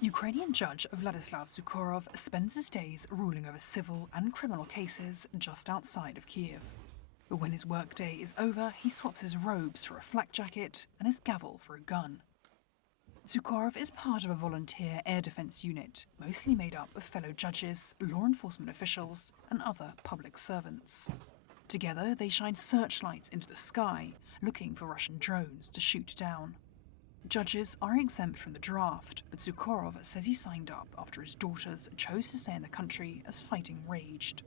Ukrainian judge Vladislav Sukhorov spends his days ruling over civil and criminal cases just outside of Kiev. But when his workday is over, he swaps his robes for a flak jacket and his gavel for a gun. Sukhorov is part of a volunteer air defence unit, mostly made up of fellow judges, law enforcement officials and other public servants. Together, they shine searchlights into the sky, looking for Russian drones to shoot down. Judges are exempt from the draft, but Sukhorov says he signed up after his daughters chose to stay in the country as fighting raged.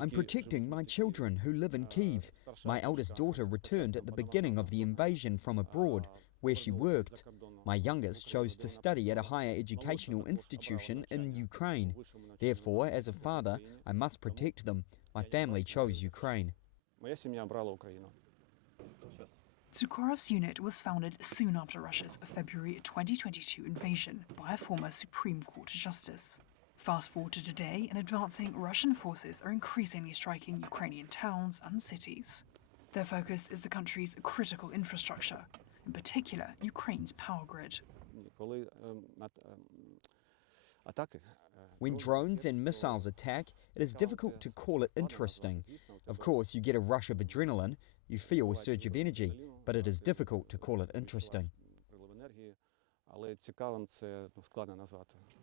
I'm protecting my children who live in Kiev. My eldest daughter returned at the beginning of the invasion from abroad, where she worked. My youngest chose to study at a higher educational institution in Ukraine. Therefore, as a father, I must protect them. My family chose Ukraine. Sukhorov's unit was founded soon after Russia's February 2022 invasion by a former Supreme Court justice. Fast forward to today, and advancing Russian forces are increasingly striking Ukrainian towns and cities. Their focus is the country's critical infrastructure, in particular Ukraine's power grid. When drones and missiles attack, it is difficult to call it interesting. Of course, you get a rush of adrenaline, you feel a surge of energy, but it is difficult to call it interesting.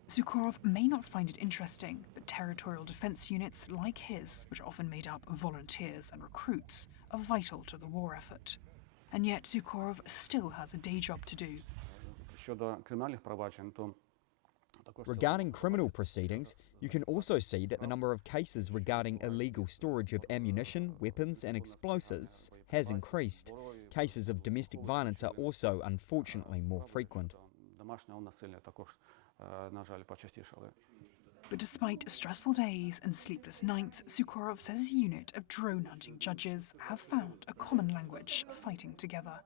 Sukhorov may not find it interesting, but territorial defence units like his, which are often made up of volunteers and recruits, are vital to the war effort. And yet Sukhorov still has a day job to do. Regarding criminal proceedings, you can also see that the number of cases regarding illegal storage of ammunition, weapons and explosives has increased. Cases of domestic violence are also, unfortunately, more frequent. But despite stressful days and sleepless nights, Sukhorov says his unit of drone-hunting judges have found a common language fighting together.